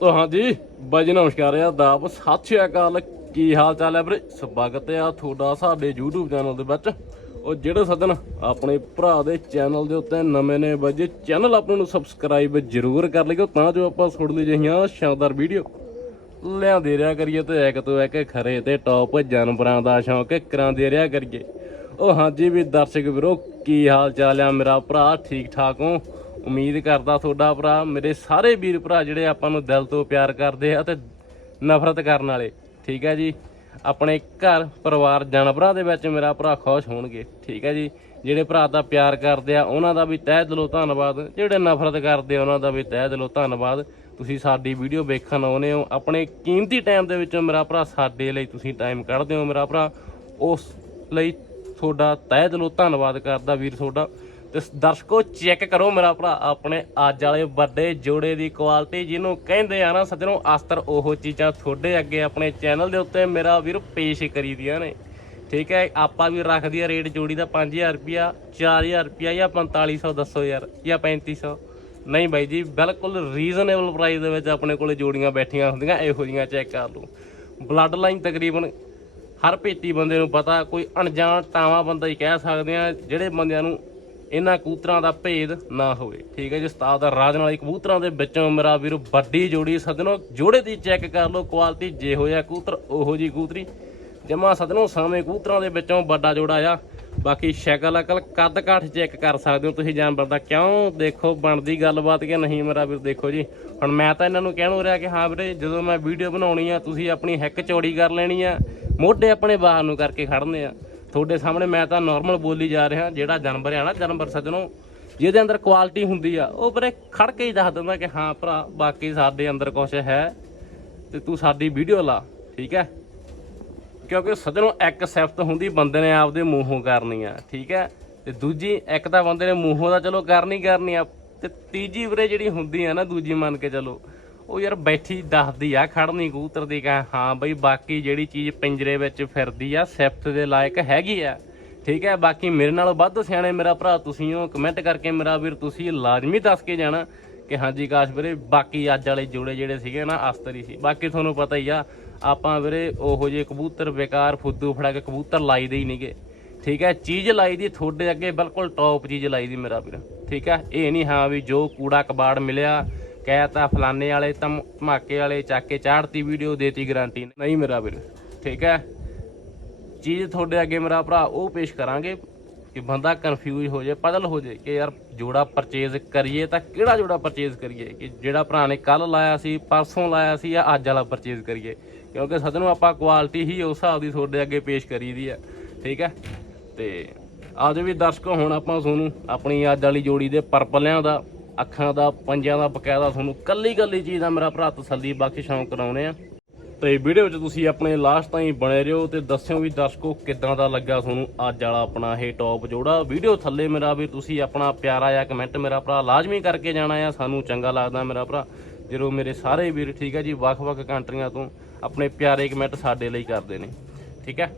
ਤੋ ਹਾਂਜੀ, ਬਾਈ ਜੀ ਨਮਸਕਾਰ ਆ ਦਾਪ ਸਤਿ ਸ਼੍ਰੀ ਅਕਾਲ। ਕੀ ਹਾਲ ਚਾਲ ਹੈ ਵੀਰੇ? ਸਵਾਗਤ ਆ ਤੁਹਾਡਾ ਸਾਡੇ YouTube ਚੈਨਲ ਦੇ ਵਿੱਚ। ਉਹ ਜਿਹੜੇ ਸੱਜਣ ਆਪਣੇ ਭਰਾ ਦੇ ਚੈਨਲ ਦੇ ਉੱਤੇ ਨਵੇਂ ਨੇ ਬਾਈ ਜੀ, ਚੈਨਲ ਆਪਣੇ ਨੂੰ ਸਬਸਕ੍ਰਾਈਬ ਜ਼ਰੂਰ ਕਰ ਲਿਓ ਤਾਂ ਜੋ ਆਪਾਂ ਤੁਹਾਡੇ ਲਈ ਜਿਹੀਆਂ ਸ਼ਾਨਦਾਰ ਵੀਡੀਓ। ਲਿਆਂਦੇ ਰਿਹਾ ਕਰੀਏ ਤੇ ਇੱਕ ਤੋਂ ਇੱਕ ਖਰੇ ਤੇ ਟੌਪ ਜਾਨਵਰਾਂ ਦਾ ਸ਼ੌਂਕ ਕਰਾਉਂਦੇ ਰਿਹਾ ਕਰੀਏ। ਉਹ ਹਾਂਜੀ ਵੀ ਦਰਸ਼ਕ ਵੀਰੋ, ਕੀ ਹਾਲ ਚਾਲ ਆ ਮੇਰਾ ਭਰਾ? ਠੀਕ ਠਾਕ ਹੋ? ਉਮੀਦ ਕਰਦਾ ਤੁਹਾਡਾ ਭਰਾ, ਮੇਰੇ ਸਾਰੇ ਵੀਰ ਭਰਾ ਜਿਹੜੇ ਆਪਾਂ ਨੂੰ ਦਿਲ ਤੋਂ ਪਿਆਰ ਕਰਦੇ ਆ ਤੇ ਨਫ਼ਰਤ ਕਰਨ ਵਾਲੇ। ਠੀਕ ਹੈ ਜੀ? ਆਪਣੇ ਘਰ ਪਰਿਵਾਰ ਜਾਨਵਰਾਂ ਦੇ ਵਿੱਚ ਮੇਰਾ ਭਰਾ ਖੁਸ਼ ਹੋਣਗੇ। ਠੀਕ ਹੈ ਜੀ? ਜਿਹੜੇ ਭਰਾ ਦਾ ਪਿਆਰ ਕਰਦੇ ਆ, ਉਹਨਾਂ ਦਾ ਵੀ ਤਹਿ ਦਿਲੋਂ ਧੰਨਵਾਦ। ਜਿਹੜੇ ਨਫ਼ਰਤ ਕਰਦੇ ਆ, ਉਹਨਾਂ ਦਾ ਵੀ ਤਹਿ ਦਿਲੋਂ ਧੰਨਵਾਦ। ਤੁਸੀਂ ਸਾਡੀ ਵੀਡੀਓ ਵੇਖਣ ਆਉਨੇ ਹੋ। ਆਪਣੇ ਕੀਮਤੀ ਟਾਈਮ ਦੇ ਵਿੱਚੋਂ ਮੇਰਾ ਭਰਾ ਸਾਡੇ ਲਈ ਤੁਸੀਂ ਟਾਈਮ ਕੱਢਦੇ ਹੋ ਮੇਰਾ ਭਰਾ। ਉਸ ਲਈ ਤੁਹਾਡਾ ਤਹਿ ਦਿਲੋਂ ਧੰਨਵਾਦ ਕਰਦਾ ਵੀਰ ਤੁਹਾਡਾ। ਤੇ ਦਰਸ਼ਕੋ ਚੈੱਕ ਕਰੋ ਮੇਰਾ ਭਰਾ, ਆਪਣੇ ਅੱਜ ਵਾਲੇ ਵੱਡੇ ਜੋੜੇ ਦੀ ਕੁਆਲਿਟੀ ਜਿਹਨੂੰ ਕਹਿੰਦੇ ਆ ਨਾ ਸੱਜਣੋ, ਅਸਤਰ ਉਹ ਚੀਜ਼ਾਂ ਤੁਹਾਡੇ ਅੱਗੇ ਆਪਣੇ ਚੈਨਲ ਦੇ ਉੱਤੇ ਮੇਰਾ ਵੀਰ ਪੇਸ਼ ਕਰੀਦੀਆਂ ਨੇ। ਠੀਕ ਹੈ, ਆਪਾਂ ਵੀ ਰੱਖਦੀ ਆ ਰੇਟ ਜੋੜੀ ਦਾ 5000 ਰੁਪਿਆ 4000 ਰੁਪਿਆ ਜਾਂ 4500 ਦੱਸੋ ਯਾਰ, ਜਾਂ 3500 ਨਹੀਂ ਬਾਈ ਜੀ, ਬਿਲਕੁਲ ਰੀਜ਼ਨੇਬਲ ਪ੍ਰਾਈਸ ਦੇ ਵਿੱਚ ਆਪਣੇ ਕੋਲੇ ਜੋੜੀਆਂ ਬੈਠੀਆਂ ਹੁੰਦੀਆਂ, ਇਹੋ ਜੀਆਂ ਚੈੱਕ ਕਰ ਲਓ। ਬਲੱਡ ਲਾਈਨ ਤਕਰੀਬਨ ਹਰ ਭੇਤੀ ਬੰਦੇ ਨੂੰ ਪਤਾ, ਕੋਈ ਅਣਜਾਣ ਟਾਵਾ ਬੰਦਾ ਹੀ ਕਹਿ ਸਕਦੇ ਆ, ਜਿਹੜੇ ਬੰਦਿਆਂ ਨੂੰ ਇਹਨਾਂ ਕਬੂਤਰਾਂ ਦਾ ਭੇਦ ਨਾ ਹੋਵੇ। ਠੀਕ ਹੈ ਜੀ, ਉਸਤਾਦ ਦਾ ਰਾਜ ਨਾਲ ਕਬੂਤਰਾਂ ਦੇ ਵਿੱਚੋਂ ਮੇਰਾ ਵੀਰ ਵੱਡੀ ਜੋੜੀ ਸਦਨੋ ਜੋੜੇ ਦੀ ਚੈੱਕ ਕਰ ਲਓ ਕੁਆਲਿਟੀ ਜੇ ਹੋਇਆ ਕਬੂਤਰ, ਉਹੋ ਜੀ ਕਬੂਤਰੀ। ਜਮਾ ਸਦਨੋ ਸਾਵੇਂ ਕਬੂਤਰਾਂ ਦੇ ਵਿੱਚੋਂ ਵੱਡਾ ਜੋੜਾ ਆ। ਬਾਕੀ ਸ਼ਕਲ ਅਕਲ ਕੱਦ ਕਾਠ ਚੈੱਕ ਕਰ ਸਕਦੇ ਹੋ ਤੁਸੀਂ ਜਾਨਵਰ ਦਾ। ਕਿਉਂ? ਦੇਖੋ, ਬਣਦੀ ਗੱਲਬਾਤ ਕਿ ਨਹੀਂ ਮੇਰਾ ਵੀਰ, ਦੇਖੋ ਜੀ। ਹੁਣ ਮੈਂ ਤਾਂ ਇਹਨਾਂ ਨੂੰ ਕਹਿਣ ਹੋ ਰਿਹਾ ਕਿ ਹਾਂ ਵੀਰੇ, ਜਦੋਂ ਮੈਂ ਵੀਡੀਓ ਬਣਾਉਣੀ ਆ, ਤੁਸੀਂ ਆਪਣੀ ਹਿੱਕ ਚੌੜੀ ਕਰ ਲੈਣੀ ਆ, ਮੋਢੇ ਆਪਣੇ ਬਾਹਰ ਨੂੰ ਕਰਕੇ ਖੜਨੇ ਆ। ਤੁਹਾਡੇ ਸਾਹਮਣੇ ਮੈਂ ਤਾਂ ਨਾਰਮਲ ਬੋਲੀ ਜਾ ਰਿਹਾ, ਜਿਹੜਾ ਜਾਨਵਰ ਆ ਨਾ, ਜਾਨਵਰ ਸੱਜਣੋ, ਜਿਹਦੇ ਅੰਦਰ ਕੁਆਲਿਟੀ ਹੁੰਦੀ ਆ, ਉਹ ਵੀਰੇ ਖੜ ਕੇ ਹੀ ਦੱਸ ਦਿੰਦਾ ਕਿ ਹਾਂ ਭਰਾ, ਬਾਕੀ ਸਾਡੇ ਅੰਦਰ ਕੁਝ ਹੈ ਤੇ ਤੂੰ ਸਾਡੀ ਵੀਡੀਓ ਲਾ, ਠੀਕ ਹੈ? ਕਿਉਂਕਿ ਸੱਜਣੋਂ ਇੱਕ ਸਿਫਤ ਹੁੰਦੀ, ਬੰਦੇ ਨੇ ਆਪਦੇ ਮੂੰਹੋਂ ਕਰਨੀ ਆ, ਠੀਕ ਹੈ? ਤੇ ਦੂਜੀ, ਇੱਕ ਤਾਂ ਬੰਦੇ ਨੇ ਮੂੰਹੋਂ ਦਾ ਚਲੋ ਕਰਨੀ ਕਰਨੀ ਆ, ਤੇ ਤੀਜੀ ਵੀਰੇ ਜਿਹੜੀ ਹੁੰਦੀ ਆ ਨਾ, ਦੂਜੀ ਮੰਨ ਕੇ ਚਲੋ ਉਹ ਯਾਰ ਬੈਠੀ ਦੱਸਦੀ ਆ ਖੜਨੀ ਕਬੂਤਰ ਦੀ ਕਹ, ਹਾਂ ਬਈ ਬਾਕੀ ਜਿਹੜੀ ਚੀਜ਼ ਪਿੰਜਰੇ ਵਿੱਚ ਫਿਰਦੀ ਆ, ਸਿਫਤ ਦੇ ਲਾਇਕ ਹੈਗੀ ਆ। ਠੀਕ ਹੈ, ਬਾਕੀ ਮੇਰੇ ਨਾਲੋਂ ਵੱਧ ਸਿਆਣੇ ਮੇਰਾ ਭਰਾ ਤੁਸੀਂ ਹੋ ਕਮੈਂਟ ਕਰਕੇ ਮੇਰਾ ਵੀਰ ਤੁਸੀਂ ਲਾਜ਼ਮੀ ਦੱਸ ਕੇ ਜਾਣਾ ਕਿ ਹਾਂਜੀ ਕਾਸ਼ ਵੀਰੇ ਬਾਕੀ ਅੱਜ ਵਾਲੇ ਜੋੜੇ ਜਿਹੜੇ ਸੀਗੇ ਨਾ ਅਸਤਰੀ ਸੀ। ਬਾਕੀ ਤੁਹਾਨੂੰ ਪਤਾ ਹੀ ਆ, ਆਪਾਂ ਵੀਰੇ ਉਹੋ ਜਿਹੇ ਕਬੂਤਰ ਬੇਕਾਰ ਫੁੱਦੂ ਫੜਾ ਕੇ ਕਬੂਤਰ ਲਾਈਦੇ ਹੀ ਨਹੀਂਗੇ। ਠੀਕ ਹੈ, ਚੀਜ਼ ਲਾਈ ਦੀ, ਤੁਹਾਡੇ ਅੱਗੇ ਬਿਲਕੁਲ ਟੌਪ ਚੀਜ਼ ਲਾਈ ਦੀ ਮੇਰਾ ਵੀਰ। ਠੀਕ ਹੈ, ਇਹ ਨਹੀਂ ਹਾਂ ਵੀ ਜੋ ਕੂੜਾ ਕਬਾੜ ਮਿਲਿਆ ਕਹਿਤਾ ਫਲਾਣੇ ਵਾਲੇ ਤਮ ਧਮਾਕੇ ਵਾਲੇ ਚੱਕ ਕੇ ਚਾੜਤੀ ਵੀਡੀਓ ਦੇਤੀ ਗਾਰੰਟੀ ਨਹੀਂ ਮੇਰਾ ਵੀਰ। ਠੀਕ ਹੈ? ਚੀਜ਼ ਤੁਹਾਡੇ ਅੱਗੇ ਮੇਰਾ ਭਰਾ ਉਹ ਪੇਸ਼ ਕਰਾਂਗੇ ਕਿ ਬੰਦਾ ਕਨਫਿਊਜ਼ ਹੋ ਜਾਏ ਪਦਲ ਹੋ ਜਾਏ ਕਿ ਯਾਰ ਜੋੜਾ ਪਰਚੇਜ਼ ਕਰੀਏ ਤਾਂ ਕਿਹੜਾ ਜੋੜਾ ਪਰਚੇਜ਼ ਕਰੀਏ? ਕਿ ਜਿਹੜਾ ਭਰਾ ਨੇ ਕੱਲ ਲਾਇਆ ਸੀ ਪਰਸੋਂ ਲਾਇਆ ਸੀ ਜਾਂ ਅੱਜ ਵਾਲਾ ਪਰਚੇਜ਼ ਕਰੀਏ? ਕਿਉਂਕਿ ਸਦ ਨੂੰ ਆਪਾਂ ਕੁਆਲਿਟੀ ਹੀ ਉਸ ਹਿਸਾਬ ਦੀ ਤੁਹਾਡੇ ਅੱਗੇ ਪੇਸ਼ ਕਰੀ ਦੀ ਹੈ। ਠੀਕ ਹੈ? ਤੇ ਆਜੋ ਵੀ ਦਰਸ਼ਕੋ ਹੁਣ ਆਪਾਂ ਤੁਹਾਨੂੰ ਆਪਣੀ ਅੱਜ ਵਾਲੀ ਜੋੜੀ ਦੇ ਪਰਪਲਿਆਂ ਦਾ ਅੱਖਾਂ ਦਾ ਪੰਜਾਂ ਦਾ ਬਕਾਇਦਾ ਤੁਹਾਨੂੰ ਕੱਲੀ ਕੱਲੀ ਚੀਜ਼ ਦਾ ਮੇਰਾ ਭਰਾ ਤਸੱਲੀ ਬਖਸ਼ ਸ਼ੌਂਕ ਕਰਾਉਣੇ ਆ। ਤੇ ਵੀਡੀਓ 'ਚ ਤੁਸੀਂ ਆਪਣੇ ਲਾਸਟ ਤਾਈਂ ਬਣੇ ਰਹੋ ਤੇ ਦੱਸਿਓ ਵੀ ਦਰਸ਼ਕੋ ਕਿੱਦਾਂ ਦਾ ਲੱਗਾ ਤੁਹਾਨੂੰ ਅੱਜ ਵਾਲਾ ਆਪਣਾ ਇਹ ਟੌਪ ਜੋੜਾ। ਵੀਡੀਓ ਥੱਲੇ ਮੇਰਾ ਵੀ ਤੁਸੀਂ ਆਪਣਾ ਪਿਆਰਾ ਜਿਹਾ ਕਮੈਂਟ ਮੇਰਾ ਭਰਾ ਲਾਜ਼ਮੀ ਕਰਕੇ ਜਾਣਾ ਆ, ਸਾਨੂੰ ਚੰਗਾ ਲੱਗਦਾ ਮੇਰਾ ਭਰਾ। ਜਦੋਂ ਮੇਰੇ ਸਾਰੇ ਵੀਰ ਠੀਕ ਹੈ ਜੀ, ਵੱਖ-ਵੱਖ ਕੰਟਰੀਆਂ ਤੋਂ ਆਪਣੇ ਪਿਆਰੇ ਕਮੈਂਟ ਸਾਡੇ ਲਈ ਕਰਦੇ ਨੇ, ਠੀਕ ਹੈ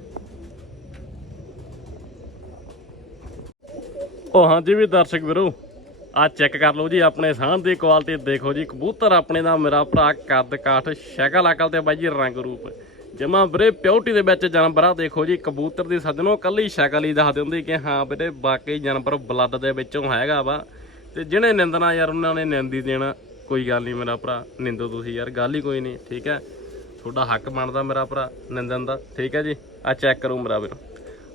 ਉਹ ਹਾਂਜੀ ਵੀ ਦਰਸ਼ਕ ਵੀਰੋ ਆ ਚੈੱਕ ਕਰ ਲਓ ਜੀ, ਆਪਣੇ ਸਾਹ ਦੀ ਕੁਆਲਿਟੀ ਦੇਖੋ ਜੀ, ਕਬੂਤਰ ਆਪਣੇ ਦਾ ਮੇਰਾ ਭਰਾ ਕੱਦ ਕਾਠ, ਸ਼ਕਲ ਅਕਲ ਤੇ ਬਾਈ ਜੀ, ਰੰਗ ਰੂਪ। ਜਮਾ ਵੀਰੇ ਪਿਓਰਟੀ ਦੇ ਵਿੱਚ ਜਾਨਵਰ ਆ, ਦੇਖੋ ਜੀ, ਕਬੂਤਰ ਦੀ ਸੱਜਣੋ ਕੱਲੀ ਸ਼ਕਲ ਹੀ ਦੱਸ ਦਿੰਦੀ ਕਿ ਹਾਂ ਵੀਰੇ ਬਾਕੀ ਜਾਨਵਰ ਬਲੱਡ ਦੇ ਵਿੱਚੋਂ ਹੈਗਾ ਵਾ। ਤੇ ਜਿਹਨੇ ਨਿੰਦਣਾ ਯਾਰ, ਉਹਨਾਂ ਨੇ ਨਿੰਦੀ ਦੇਣਾ। ਕੋਈ ਗੱਲ ਨਹੀਂ ਮੇਰਾ ਭਰਾ, ਨਿੰਦੋ ਤੁਸੀਂ ਯਾਰ, ਗੱਲ ਹੀ ਕੋਈ ਨਹੀਂ ਠੀਕ ਹੈ? ਤੁਹਾਡਾ ਹੱਕ ਬਣਦਾ ਮੇਰਾ ਭਰਾ ਨਿੰਦਣ ਦਾ, ਠੀਕ ਹੈ ਜੀ? ਆ ਚੈੱਕ ਕਰੋ ਮੇਰਾ ਵੀਰ।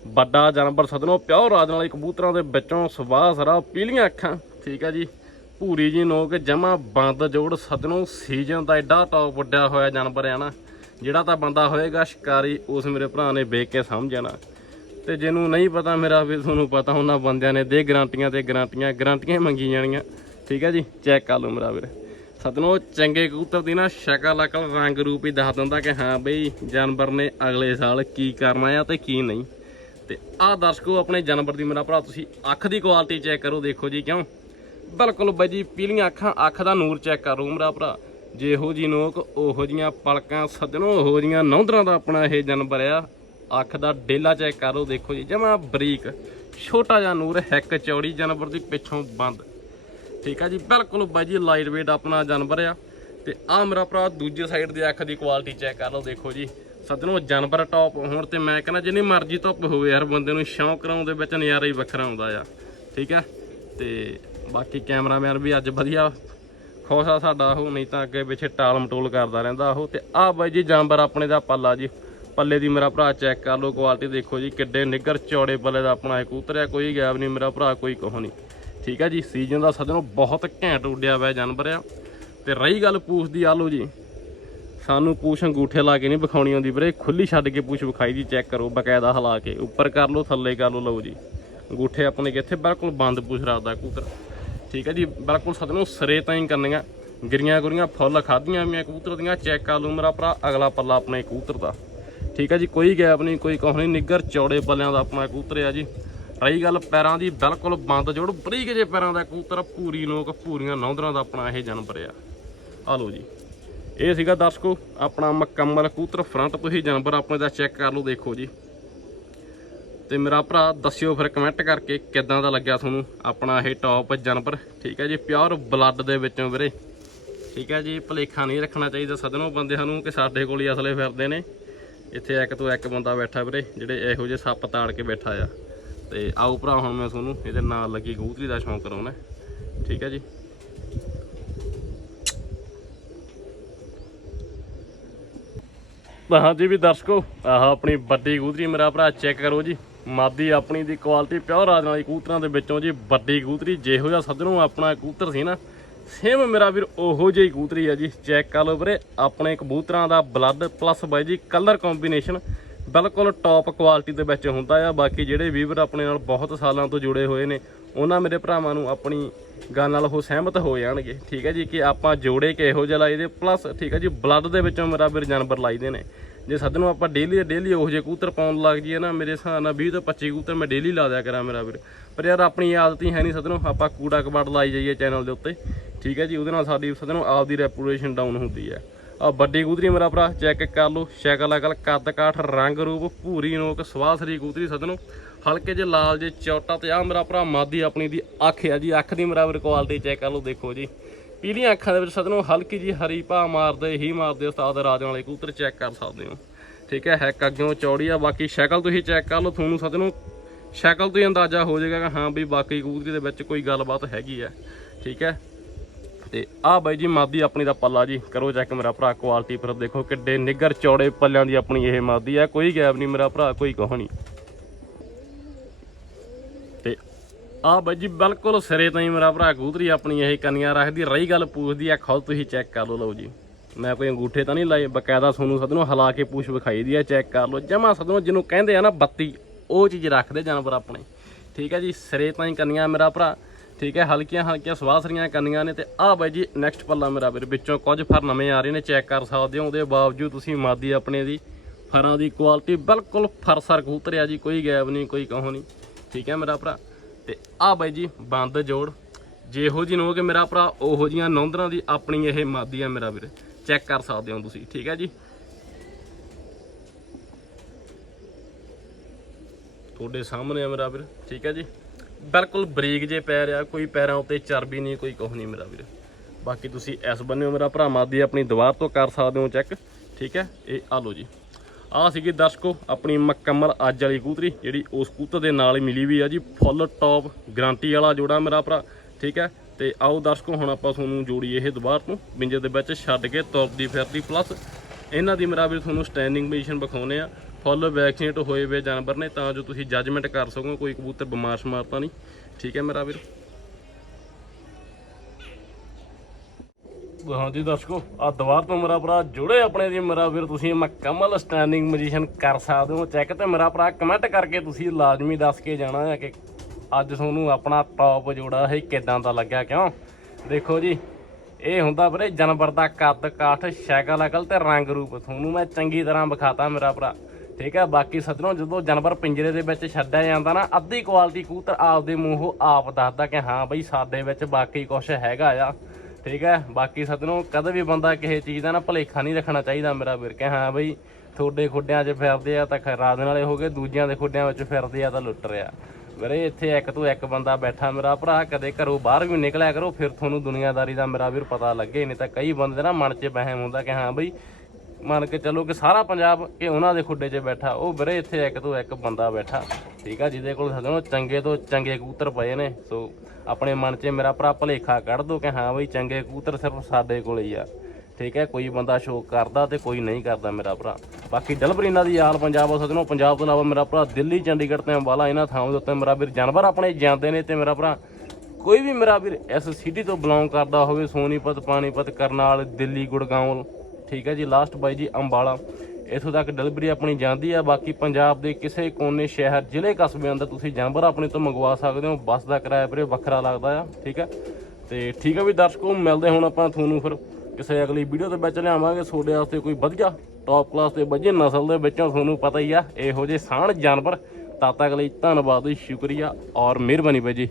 ਵੱਡਾ ਜਾਨਵਰ ਸਦਨੋਂ ਪਿਓਰ ਰਾਜ ਵਾਲੇ ਕਬੂਤਰਾਂ ਦੇ ਵਿੱਚੋਂ ਸਵਾਹ ਸਰਾ ਪੀਲੀਆਂ ਅੱਖਾਂ। ਠੀਕ ਆ ਜੀ। ਭੂਰੀ ਜੀ ਨੋਕ ਜਮਾ ਬੰਦ ਜੋੜ ਸਦਨੋਂ ਸੀਜ਼ਨ ਦਾ ਐਡਾ ਟੌਪ ਵੱਡਿਆ ਹੋਇਆ ਜਾਨਵਰ ਆ ਨਾ। ਜਿਹੜਾ ਤਾਂ ਬੰਦਾ ਹੋਏਗਾ ਸ਼ਿਕਾਰੀ, ਉਸ ਮੇਰੇ ਭਰਾ ਨੇ ਵੇਖ ਕੇ ਸਮਝ ਜਾਣਾ ਤੇ ਜਿਹਨੂੰ ਨਹੀਂ ਪਤਾ ਮੇਰਾ ਵੀ, ਤੁਹਾਨੂੰ ਪਤਾ ਉਹਨਾਂ ਬੰਦਿਆਂ ਨੇ ਦੇ ਗਰੰਟੀਆਂ ਤੇ ਗਰੰਟੀਆਂ ਗਰੰਟੀਆਂ ਹੀ ਮੰਗੀ ਜਾਣੀਆਂ। ਠੀਕ ਹੈ ਜੀ, ਚੈੱਕ ਕਰ ਲਓ ਮੇਰਾ ਵੀਰ। ਸਤਨੋ ਚੰਗੇ ਕਬੂਤਰ ਦੀ ਨਾ ਸ਼ਕਲ ਅਕਲ ਰੰਗ ਰੂਪ ਹੀ ਦੱਸ ਦਿੰਦਾ ਕਿ ਹਾਂ ਬਈ ਜਾਨਵਰ ਨੇ ਅਗਲੇ ਸਾਲ ਕੀ ਕਰਨਾ ਆ ਤੇ ਕੀ ਨਹੀਂ। ਤੇ ਆਹ ਦਰਸ਼ਕੋ, ਆਪਣੇ ਜਾਨਵਰ ਦੀ ਮੇਰਾ ਭਰਾ, ਤੁਸੀਂ ਅੱਖ ਦੀ ਕੁਆਲਿਟੀ ਚੈੱਕ ਕਰੋ, ਦੇਖੋ ਜੀ ਕਿਉਂ? ਬਿਲਕੁਲ ਬਾਈ ਜੀ, ਪੀਲੀਆਂ ਅੱਖਾਂ, ਅੱਖ ਦਾ ਨੂਰ ਚੈੱਕ ਕਰੋ ਮੇਰਾ ਭਰਾ। ਜਿਹੋ ਇਹੋ ਜੀ ਨੋਕ ਉਹੋ ਜੀਆਂ ਪਲਕਾਂ ਸੱਜਣੋ, ਉਹੋ ਜੀਆਂ ਨੌਂਦਰਾਂ ਦਾ ਆਪਣਾ ਇਹ ਜਾਨਵਰ ਆ ਅੱਖ ਦਾ ਡੇਲਾ ਚੈੱਕ ਕਰੋ ਦੇਖੋ ਜੀ, ਜਮਾ ਬਰੀਕ, ਛੋਟਾ ਜਿਹਾ ਨੂਰ ਹੈਕ ਚੌੜੀ ਜਾਨਵਰ ਦੀ ਪਿੱਛੋਂ ਬੰਦ। ਠੀਕ ਆ ਜੀ, ਬਿਲਕੁਲ ਬਾਈ ਜੀ ਲਾਈਟ weight ਆਪਣਾ ਜਾਨਵਰ ਆ। ਤੇ ਆ ਮੇਰਾ ਭਰਾ, ਦੂਜੇ ਸਾਈਡ ਦੀ ਅੱਖ ਦੀ ਕੁਆਲਿਟੀ ਚੈੱਕ ਕਰ ਲਓ, ਦੇਖੋ ਜੀ। ਸੱਜਣੋ ਜਾਨਵਰ ਟੌਪ ਹੋਣ ਤੇ ਮੈਂ ਕਹਿੰਦਾ, ਜਿੰਨੀ ਮਰਜ਼ੀ ਧੁੱਪ ਹੋਵੇ ਯਾਰ ਬੰਦੇ ਨੂੰ ਸ਼ੌਂਕ ਕਰਾਉਣ ਦੇ ਵਿੱਚ ਨਜ਼ਾਰਾ ਹੀ ਵੱਖਰਾ ਆਉਂਦਾ ਆ। ਠੀਕ ਹੈ ਤੇ ਬਾਕੀ ਕੈਮਰਾਮੈਨ ਵੀ ਅੱਜ ਵਧੀਆ ਖੁਸ਼ ਆ ਸਾਡਾ ਉਹ, ਨਹੀਂ ਤਾਂ ਅੱਗੇ ਪਿੱਛੇ ਟਾਲ ਮਟੋਲ ਕਰਦਾ ਰਹਿੰਦਾ ਉਹ। ਤੇ ਆਹ ਬਾਈ ਜੀ ਜਾਨਵਰ ਆਪਣੇ ਦਾ ਪੱਲਾ ਜੀ। ਪੱਲੇ ਦੀ ਮੇਰਾ ਭਰਾ ਚੈੱਕ ਕਰ ਲਓ ਕੁਆਲਿਟੀ ਦੇਖੋ ਜੀ, ਕਿੱਡੇ ਨਿੱਗਰ ਚੌੜੇ ਪੱਲੇ ਦਾ ਆਪਣਾ ਇਹ ਕਬੂਤਰ ਕੋਈ ਗੈਪ ਨਹੀਂ ਮੇਰਾ ਭਰਾ, ਕੋਈ ਕਹੋ ਨਹੀਂ। ਠੀਕ ਆ ਜੀ ਸੀਜ਼ਨ ਦਾ ਸੱਜਣੋ ਬਹੁਤ ਘੈਂਟ ਉੱਡਿਆ ਹੋਇਆ ਜਾਨਵਰ ਆ। ਤੇ ਰਹੀ ਗੱਲ ਪੂਛ ਦੀ ਆ ਲਓ ਜੀ। ਸਾਨੂੰ ਪੂਛ ਅੰਗੂਠੇ ਲਾ ਕੇ ਨਹੀਂ ਵਿਖਾਉਣੀ ਆਉਂਦੀ ਵੀਰੇ ਖੁੱਲੀ ਛੱਡ ਕੇ ਪੂਛ ਵਿਖਾਈ ਦੀ ਚੈੱਕ ਕਰੋ, ਬਕਾਇਦਾ ਹਿਲਾ ਕੇ। ਉੱਪਰ ਕਰ ਲਓ, ਥੱਲੇ ਕਰ ਲਓ ਲਓ ਜੀ। ਅੰਗੂਠੇ ਆਪਣੇ ਕਿੱਥੇ? ਬਿਲਕੁਲ ਬੰਦ ਪੂਛ ਰੱਖਦਾ ਕੂਤਰ ਠੀਕ ਹੈ ਜੀ, ਬਿਲਕੁਲ ਸਦਨੋਂ ਸਰੇ ਤਾਂ ਹੀ ਕਰਨੀਆਂ ਗਿਰੀਆਂ ਗੁਰੀਆਂ, ਫੁੱਲ ਖਾਧੀਆਂ ਵੀ ਕਬੂਤਰ ਦੀਆਂ, ਚੈੱਕ ਕਰ ਲਓ ਮੇਰਾ ਭਰਾ, ਅਗਲਾ ਪੱਲਾ ਆਪਣੇ ਕਬੂਤਰ ਦਾ। ਠੀਕ ਹੈ ਜੀ, ਕੋਈ ਗੈਪ ਨਹੀਂ, ਕੋਈ ਕੁਛ ਨਹੀਂ ਨਿੱਗਰ ਚੌੜੇ ਪੱਲਿਆਂ ਦਾ ਆਪਣਾ ਕਬੂਤਰ ਆ ਜੀ। ਰਹੀ ਗੱਲ ਪੈਰਾਂ ਦੀ, ਬਿਲਕੁਲ ਬੰਦ ਜੋੜ, ਬਰੀਕ ਜੇ ਪੈਰਾਂ ਦਾ ਕਬੂਤਰ, ਪੂਰੀ ਲੋਕ ਪੂਰੀਆਂ ਨੌਂਦਰਾਂ ਦਾ ਆਪਣਾ ਇਹ ਜਾਨਵਰ ਆ। ਆ ਲਓ ਜੀ, ਇਹ ਸੀਗਾ ਦਰਸ਼ਕੋ, ਆਪਣਾ ਮੁਕੰਮਲ ਕਬੂਤਰ ਫਰੰਟ ਤੁਸੀਂ ਜਾਨਵਰ ਆਪਣੇ ਦਾ ਚੈੱਕ ਕਰ ਲਓ, ਦੇਖੋ ਜੀ। ਤੇ ਮੇਰਾ ਭਰਾ, ਦੱਸਿਓ ਫਿਰ ਕਮੈਂਟ ਕਰਕੇ ਕਿੱਦਾਂ ਦਾ ਲੱਗਿਆ ਤੁਹਾਨੂੰ ਆਪਣਾ ਇਹ ਟੌਪ ਜਾਨਵਰ। ਠੀਕ ਹੈ ਜੀ ਪਿਓਰ ਬਲੱਡ ਦੇ ਵਿੱਚੋਂ ਵੀਰੇ। ਠੀਕ ਹੈ ਜੀ, ਭਲੇਖਾ ਨਹੀਂ ਰੱਖਣਾ ਚਾਹੀਦਾ ਸਦਨੋਂ ਬੰਦੇ ਸਾਨੂੰ ਕਿ ਸਾਡੇ ਕੋਲ ਹੀ ਅਸਲੇ ਫਿਰਦੇ ਨੇ। ਇੱਥੇ ਇੱਕ ਤੋਂ ਇੱਕ ਬੰਦਾ ਬੈਠਾ ਵੀਰੇ, ਜਿਹੜੇ ਇਹੋ ਜਿਹੇ ਸੱਪ ਤਾੜ ਕੇ ਬੈਠਾ ਆ। ਤੇ ਆਓ ਭਰਾ, ਹੁਣ ਮੈਂ ਤੁਹਾਨੂੰ ਇਹਦੇ ਨਾਲ ਲੱਗੀ ਕਬੂਤਰੀ ਦਾ ਸ਼ੌਂਕ ਕਰਾਉਣਾ। ਠੀਕ ਹੈ ਜੀ। ਤਾਂ ਹਾਂਜੀ ਵੀ ਦਰਸ਼ਕੋ, ਆਹ ਆਪਣੀ ਵੱਡੀ ਕਬੂਤਰੀ ਮੇਰਾ ਭਰਾ ਚੈੱਕ ਕਰੋ ਜੀ। ਮਾਦੀ ਆਪਣੀ ਦੀ ਕੁਆਲਿਟੀ ਪਿਓਰ ਰਾਜ ਵਾਲੀ ਕਬੂਤਰਾਂ ਦੇ ਵਿੱਚੋਂ ਜੀ ਵੱਡੀ ਕਬੂਤਰੀ ਜਿਹੋ ਜਿਹਾ ਸੱਜਣੋਂ ਆਪਣਾ ਕਬੂਤਰ ਸੀ ਨਾ ਸੇਮ ਮੇਰਾ ਵੀਰ ਉਹੋ ਜਿਹੀ ਕਬੂਤਰੀ ਆ ਜੀ। ਚੈੱਕ ਕਰ ਲਓ ਵੀਰੇ, ਆਪਣੇ ਕਬੂਤਰਾਂ ਦਾ ਬਲੱਡ ਪਲੱਸ ਬਾਈ ਜੀ ਕਲਰ ਕੰਬੀਨੇਸ਼ਨ ਬਿਲਕੁਲ ਟੌਪ ਕੁਆਲਿਟੀ ਦੇ ਵਿੱਚ ਹੁੰਦਾ ਆ। ਬਾਕੀ ਜਿਹੜੇ ਵੀਵਰ ਆਪਣੇ ਨਾਲ ਬਹੁਤ ਸਾਲਾਂ ਤੋਂ ਜੁੜੇ ਹੋਏ ਨੇ, ਉਹਨਾਂ ਮੇਰੇ ਭਰਾਵਾਂ ਨੂੰ ਆਪਣੀ ਗੱਲ ਨਾਲ ਉਹ ਸਹਿਮਤ ਹੋ ਜਾਣਗੇ। ਠੀਕ ਹੈ ਜੀ, ਕਿ ਆਪਾਂ ਜੋੜੇ ਕਿਹੋ ਜਿਹਾ ਲਾਈਦੇ ਪਲੱਸ ਠੀਕ ਹੈ ਜੀ ਬਲੱਡ ਦੇ ਵਿੱਚੋਂ ਮੇਰਾ ਵੀਰ ਜਾਨਵਰ ਲਾਈਦੇ ਨੇ। ਜੇ ਸੱਦ ਨੂੰ ਆਪਾਂ ਡੇਲੀ ਡੇਲੀ ਉਹ ਜਿਹੇ ਕੂਤਰ ਪਾਉਣ ਲੱਗ ਜਾਈਏ ਨਾ, ਮੇਰੇ ਹਿਸਾਬ ਨਾਲ 20 ਤੋਂ 25 ਕੂਤਰ ਮੈਂ ਡੇਲੀ ਲਾ ਦਿਆ ਕਰਾਂ ਮੇਰਾ ਵੀਰ। ਪਰ ਯਾਰ ਆਪਣੀ ਆਦਤ ਹੀ ਹੈ ਨਹੀਂ ਸੱਦ ਆਪਾਂ ਕੂੜਾ ਕਬਾੜ ਲਾਈ ਜਾਈਏ ਚੈਨਲ ਦੇ ਉੱਤੇ। ਠੀਕ ਹੈ ਜੀ, ਉਹਦੇ ਨਾਲ ਸਾਡੀ ਸੱਦ ਨੂੰ ਆਪ ਦੀ ਰੈਪੂਟੇਸ਼ਨ ਡਾਊਨ ਹੁੰਦੀ ਹੈ। ਆ ਵੱਡੀ ਕੂਤਰੀ ਮੇਰਾ ਭਰਾ ਚੈੱਕ ਕਰ ਲਓ ਸ਼ਕਲ ਅਕਲ ਕੱਦ ਕਾਠ, ਰੰਗ ਰੂਪ, ਭੂਰੀ ਨੋਕ ਸਵਾਸਰੀ ਕੂਤਰੀ ਸੱਦ ਨੂੰ। ਹਲਕੇ ਜੇ ਲਾਲ ਜੇ ਚੌਟਾ ਤੇ ਆ ਮੇਰਾ ਭਰਾ ਮਾਦੀ ਆਪਣੀ ਦੀ ਅੱਖ ਆ ਜੀ, ਅੱਖ ਦੀ ਮੇਰਾ ਵੀਰ ਕੁਆਲਿਟੀ ਚੈੱਕ ਕਰ ਲਓ, ਦੇਖੋ ਜੀ। ਪੀਲੀਆਂ ਅੱਖਾਂ ਦੇ ਵਿੱਚ ਸਦਨੋਂ ਹਲਕੀ ਜੀ ਹਰੀ ਭਾ ਮਾਰਦੇ ਹੀ ਮਾਰਦੇ ਉਸਤਾਦ ਰਾਜਨ ਵਾਲੇ ਕਬੂਤਰ ਚੈੱਕ ਕਰ ਸਕਦੇ ਹੋ। ਠੀਕ ਹੈ, ਹੈਕ ਅੱਗਿਓਂ ਚੌੜੀ ਆ, ਬਾਕੀ ਸ਼ਕਲ ਤੁਸੀਂ ਚੈੱਕ ਕਰ ਲਓ, ਤੁਹਾਨੂੰ ਸਦਨੋਂ ਸ਼ਕਲ ਤੋਂ ਹੀ ਅੰਦਾਜ਼ਾ ਹੋ ਜਾਏਗਾ ਕਿ ਹਾਂ ਵੀ ਬਾਕੀ ਕਬੂਤਰੀ ਦੇ ਵਿੱਚ ਕੋਈ ਗੱਲਬਾਤ ਹੈਗੀ ਆ ਠੀਕ ਹੈ, ਤੇ ਆ ਬਾਈ ਜੀ ਮਾਦੀ ਆਪਣੀ ਦਾ ਪੱਲਾ ਜੀ, ਕਰੋ ਚੈੱਕ ਮੇਰਾ ਭਰਾ ਕੁਆਲਿਟੀ ਪਰ ਦੇਖੋ ਕਿੱਡੇ ਨਿੱਗਰ ਚੌੜੇ ਪੱਲਿਆਂ ਦੀ ਆਪਣੀ ਇਹ ਮਾਦੀ ਆ ਕੋਈ ਗੈਪ ਨਹੀਂ ਮੇਰਾ ਭਰਾ, ਕੋਈ ਕਹਾਣੀ ਤੇ ਆ ਬਾਈ ਜੀ, ਬਿਲਕੁਲ ਸਿਰੇ ਤੋਂ ਹੀ ਮੇਰਾ ਭਰਾ ਕਬੂਤਰੀ ਆਪਣੀ ਇਹ ਕੰਨੀਆਂ ਰੱਖਦੀ, ਰਹੀ ਗੱਲ ਪੂਛਦੀ ਆ, ਖੁਦ ਤੁਸੀਂ ਚੈੱਕ ਕਰ ਲਓ ਲਓ ਜੀ। ਮੈਂ ਕੋਈ ਅੰਗੂਠੇ ਤਾਂ ਨਹੀਂ ਲਾਏ, ਬਕਾਇਦਾ ਤੁਹਾਨੂੰ ਸਦਨੋਂ ਹਿਲਾ ਕੇ ਪੂਛ ਵਿਖਾਈ ਦੀ ਆ ਚੈੱਕ ਕਰ ਲਓ। ਜਮਾ ਸਦਨੋਂ ਜਿਹਨੂੰ ਕਹਿੰਦੇ ਆ ਨਾ, ਬੱਤੀ, ਉਹ ਚੀਜ਼ ਰੱਖਦੇ ਜਾਨਵਰ ਆਪਣੇ। ਠੀਕ ਹੈ ਜੀ, ਸਿਰੇ ਤਾਂ ਹੀ ਕੰਨੀਆਂ ਮੇਰਾ ਭਰਾ। ਠੀਕ ਹੈ ਹਲਕੀਆਂ ਹਲਕੀਆਂ ਸਵਾਸਰੀਆਂ ਕੰਨੀਆਂ ਨੇ ਤੇ ਆ ਬਾਈ ਜੀ ਨੈਕਸਟ ਪੱਲਾ ਮੇਰਾ ਵੀਰ, ਵਿੱਚੋਂ ਕੁਝ ਫਰ ਨਵੇਂ ਆ ਰਹੇ ਨੇ ਚੈੱਕ ਕਰ ਸਕਦੇ ਹੋ, ਉਹਦੇ ਬਾਵਜੂਦ ਤੁਸੀਂ ਮਾਦੀ ਆਪਣੇ ਦੀ, ਫਰਾਂ ਦੀ ਕੁਆਲਿਟੀ ਬਿਲਕੁਲ ਫਰਸਰ ਕਬੂਤਰ ਆ ਜੀ, ਕੋਈ ਗੈਬ ਨਹੀਂ, ਕੋਈ ਕਹੋ ਨਹੀਂ। ਠੀਕ ਹੈ ਮੇਰਾ ਭਰਾ। ਤੇ ਆ ਬਾਈ ਜੀ ਬੰਦ ਜੋੜ। ਜਿਹੋ ਜੀ ਨੋਗੇ ਮੇਰਾ ਭਰਾ ਉਹੋ ਜੀਆਂ ਨੌਂਦਰਾਂ ਦੀ ਆਪਣੀ ਇਹ ਮਾਦੀ ਆ ਮੇਰਾ ਵੀਰ। ਚੈੱਕ ਕਰ ਸਕਦੇ ਹੋ ਤੁਸੀਂ, ਠੀਕ ਹੈ ਜੀ? ਤੁਹਾਡੇ ਸਾਹਮਣੇ ਆ ਮੇਰਾ ਵੀਰ, ਠੀਕ ਹੈ ਜੀ? ਬਿਲਕੁਲ ਬਰੀਕ ਜੇ ਪੈਰ ਆ, ਕੋਈ ਪੈਰਾਂ ਉੱਤੇ ਚਰਬੀ ਨਹੀਂ, ਕੋਈ ਕੁਝ ਨਹੀਂ ਮੇਰਾ ਵੀਰ। ਬਾਕੀ ਤੁਸੀਂ ਇਸ ਬੰਨੇ ਮੇਰਾ ਭਰਾ ਮਾਦੀ ਆਪਣੀ ਦੀਵਾਰ ਤੋਂ ਕਰ ਸਕਦੇ ਹੋ ਚੈੱਕ, ਠੀਕ ਹੈ ਇਹ ਆ ਲਓ ਜੀ। ਆ ਸੀਗੀ ਦਰਸ਼ਕੋ, ਆਪਣੀ ਮੁਕੰਮਲ ਅੱਜ ਵਾਲੀ ਕੂਤਰੀ, ਜਿਹੜੀ ਉਸ ਕੂਤਰ ਦੇ ਨਾਲ ਹੀ ਮਿਲੀ ਵੀ ਆ ਜੀ, ਫੁੱਲ ਟੌਪ ਗਾਰੰਟੀ ਵਾਲਾ ਜੋੜਾ ਮੇਰਾ ਭਰਾ, ਠੀਕ ਹੈ? ਤੇ ਆਓ ਦਰਸ਼ਕੋ, ਹੁਣ ਆਪਾਂ ਤੁਹਾਨੂੰ ਜੋੜੀ ਇਹ ਦੁਬਾਰ ਤੋਂ, ਬਿੰਜੇ ਦੇ ਵਿੱਚ ਛੱਡ ਕੇ ਤੁਰਦੀ ਫਿਰਦੀ ਪਲੱਸ ਇਹਨਾਂ ਦੀ ਮੇਰਾ ਵੀਰ ਤੁਹਾਨੂੰ ਸਟੈਂਡਿੰਗ ਪੋਜੀਸ਼ਨ ਵਿਖਾਉਨੇ ਆ ਫੁੱਲ ਵੈਕਸੀਨੇਟ ਹੋਏ ਹੋਏ ਜਾਨਵਰ ਨੇ, ਤਾਂ ਜੋ ਤੁਸੀਂ ਜੱਜਮੈਂਟ ਕਰ ਸਕੋ, ਕੋਈ ਕਬੂਤਰ ਬਿਮਾਰ ਸ਼ਮਾਰ ਤਾਂ ਨਹੀਂ, ਠੀਕ ਹੈ ਮੇਰਾ ਵੀਰ? ਹਾਂਜੀ ਦਰਸ਼ਕੋ ਆ ਦੁਬਾਰ ਤੋਂ ਮੇਰਾ ਭਰਾ ਜੁੜੇ ਆਪਣੇ ਜੀ ਮੇਰਾ ਵੀਰ, ਤੁਸੀਂ ਮੁਕੰਮਲ ਸਟੈਂਡਿੰਗ ਪੋਜੀਸ਼ਨ ਕਰ ਸਕਦੇ ਹੋ। ਚੈੱਕ ਤੇ ਮੇਰਾ ਭਰਾ ਕਮੈਂਟ ਕਰਕੇ ਤੁਸੀਂ ਲਾਜ਼ਮੀ ਦੱਸ ਕੇ ਜਾਣਾ ਹੈ ਕਿ ਅੱਜ ਤੁਹਾਨੂੰ ਆਪਣਾ ਟੌਪ ਜੋੜਾ ਇਹ ਕਿਦਾਂ ਦਾ ਲੱਗਿਆ ਕਿਉਂ? ਦੇਖੋ ਜੀ, ਇਹ ਹੁੰਦਾ ਵੀਰੇ ਜਾਨਵਰ ਦਾ ਕੱਦ, ਕਾਠ ਸ਼ੈਕਲ ਅਕਲ ਤੇ ਰੰਗ ਰੂਪ। ਤੁਹਾਨੂੰ ਮੈਂ ਚੰਗੀ ਤਰ੍ਹਾਂ ਵਿਖਾਤਾ ਮੇਰਾ ਭਰਾ। ਠੀਕ ਹੈ ਬਾਕੀ ਸੱਜਣੋ, ਜਦੋਂ ਜਾਨਵਰ ਪਿੰਜਰੇ ਦੇ ਵਿੱਚ ਛੱਡਿਆ ਜਾਂਦਾ ਨਾ, ਅੱਧੀ ਕੁਆਲਿਟੀ ਕੂਤਰ ਆਪਦੇ ਮੂੰਹੋਂ ਆਪ ਦੱਸਦਾ ਕਿ ਹਾਂ ਬਈ ਸਾਡੇ ਵਿੱਚ ਬਾਕੀ ਕੁਝ ਹੈਗਾ ਆ। ਠੀਕ ਹੈ, ਬਾਕੀ ਸੱਜਣੋ, ਕਦੇ ਵੀ ਬੰਦਾ ਕਿਸੇ ਚੀਜ਼ ਦਾ ਨਾ ਭਲੇਖਾ ਨਹੀਂ ਰੱਖਣਾ ਚਾਹੀਦਾ ਮੇਰਾ ਵੀਰ। ਕਿ ਹਾਂ ਬਈ, ਤੁਹਾਡੇ ਖੁੱਡਿਆਂ 'ਚ ਫਿਰਦੇ ਆ ਤਾਂ ਖਰਾਦ ਨਾਲੇ ਹੋ ਗਏ, ਦੂਜਿਆਂ ਦੇ ਖੁੱਡਿਆਂ ਵਿੱਚ ਫਿਰਦੇ ਆ ਤਾਂ ਲੁੱਟ ਰਿਆ ਵੀਰੇ, ਇੱਥੇ ਇੱਕ ਤੋਂ ਇੱਕ ਬੰਦਾ ਬੈਠਾ ਮੇਰਾ ਭਰਾ, ਕਦੇ ਘਰੋਂ ਬਾਹਰ ਵੀ ਨਿਕਲਿਆ ਕਰੋ, ਫਿਰ ਤੁਹਾਨੂੰ ਦੁਨੀਆਦਾਰੀ ਦਾ ਮੇਰਾ ਵੀਰ ਪਤਾ ਲੱਗੇ, ਨਹੀਂ ਤਾਂ ਕਈ ਬੰਦੇ ਨਾ ਮਨ 'ਚ ਵਹਿਮ ਹੁੰਦਾ ਕਿ ਹਾਂ ਬਈ ਮੰਨ ਕੇ ਚੱਲੋ ਕਿ ਸਾਰਾ ਪੰਜਾਬ ਕਿ ਉਹਨਾਂ ਦੇ ਖੁੱਡੇ 'ਚ ਬੈਠਾ, ਉਹ ਵੀਰੇ ਇੱਥੇ ਇੱਕ ਤੋਂ ਇੱਕ ਬੰਦਾ ਬੈਠਾ, ਠੀਕ ਆ, ਜਿਹਦੇ ਕੋਲ ਸਦਨੋਂ ਚੰਗੇ ਤੋਂ ਚੰਗੇ ਕਬੂਤਰ ਪਏ ਨੇ, ਸੋ ਆਪਣੇ ਮਨ 'ਚ ਮੇਰਾ ਭਰਾ ਭਲੇਖਾ ਕੱਢ ਦੋ ਕਿ ਹਾਂ ਬਈ ਚੰਗੇ ਕਬੂਤਰ ਸਿਰਫ ਸਾਡੇ ਕੋਲ ਹੀ ਆ, ਠੀਕ ਹੈ ਕੋਈ ਬੰਦਾ ਸ਼ੋਕ ਕਰਦਾ ਤੇ ਕੋਈ ਨਹੀਂ ਕਰਦਾ ਮੇਰਾ ਭਰਾ। ਬਾਕੀ ਡਲਬਰੀਨਾ ਦੀ ਆਲ ਪੰਜਾਬ ਹੋ ਸਦਨੋਂ ਪੰਜਾਬ ਤੋਂ ਇਲਾਵਾ ਮੇਰਾ ਭਰਾ ਦਿੱਲੀ, ਚੰਡੀਗੜ੍ਹ ਤੇ ਅੰਬਾਲਾ, ਇਹਨਾਂ ਥਾਵਾਂ ਦੇ ਉੱਤੇ ਮੇਰਾ ਵੀਰ ਜਾਨਵਰ ਆਪਣੇ ਜਾਂਦੇ ਨੇ ਤੇ ਮੇਰਾ ਭਰਾ ਕੋਈ ਵੀ ਮੇਰਾ ਵੀਰ ਇਸ ਸਿਟੀ ਤੋਂ ਬਿਲੋਂਗ ਕਰਦਾ ਹੋਵੇ, ਸੋਨੀਪਤ, ਪਾਣੀਪਤ, ਕਰਨਾਲ, ਦਿੱਲੀ, ਗੁੜਗਾਉਂ ਠੀਕ ਹੈ ਜੀ ਲਾਸਟ ਬਾਈ ਜੀ ਅੰਬਾਲਾ। ਇਥੋਂ ਤੱਕ ਡਿਲੀਵਰੀ ਆਪਣੀ ਜਾਂਦੀ ਆ, ਬਾਕੀ ਪੰਜਾਬ ਦੇ ਕਿਸੇ ਕੋਨੇ ਸ਼ਹਿਰ, ਜ਼ਿਲ੍ਹੇ ਕਸਬੇ ਅੰਦਰ ਤੁਸੀਂ ਜਾਨਵਰ ਆਪਣੇ ਤੋਂ ਮੰਗਵਾ ਸਕਦੇ ਹੋ, ਬੱਸ ਦਾ ਕਿਰਾਇਆ ਵੀਰੇ ਵੱਖਰਾ ਲੱਗਦਾ ਆ, ਠੀਕ ਹੈ। ਤੇ ਠੀਕ ਹੈ ਵੀ ਦਰਸ਼ਕੋ, ਮਿਲਦੇ ਹੁਣ ਆਪਾਂ ਤੁਹਾਨੂੰ ਫਿਰ ਕਿਸੇ ਅਗਲੀ ਵੀਡੀਓ ਦੇ ਵਿੱਚ ਲਿਆਵਾਂਗੇ। ਤੁਹਾਡੇ ਵਾਸਤੇ ਕੋਈ ਵਧੀਆ ਟੌਪ ਕਲਾਸ ਦੇ ਵਧੀਆ ਨਸਲ ਦੇ ਵਿੱਚੋਂ ਤੁਹਾਨੂੰ ਪਤਾ ਹੀ ਆ, ਇਹੋ ਜਿਹੇ ਸਾਣ ਜਾਨਵਰ। ਤਦ ਤੱਕ ਲਈ ਧੰਨਵਾਦ ਸ਼ੁਕਰੀਆ ਔਰ ਮਿਹਰਬਾਨੀ ਬਾਈ ਜੀ।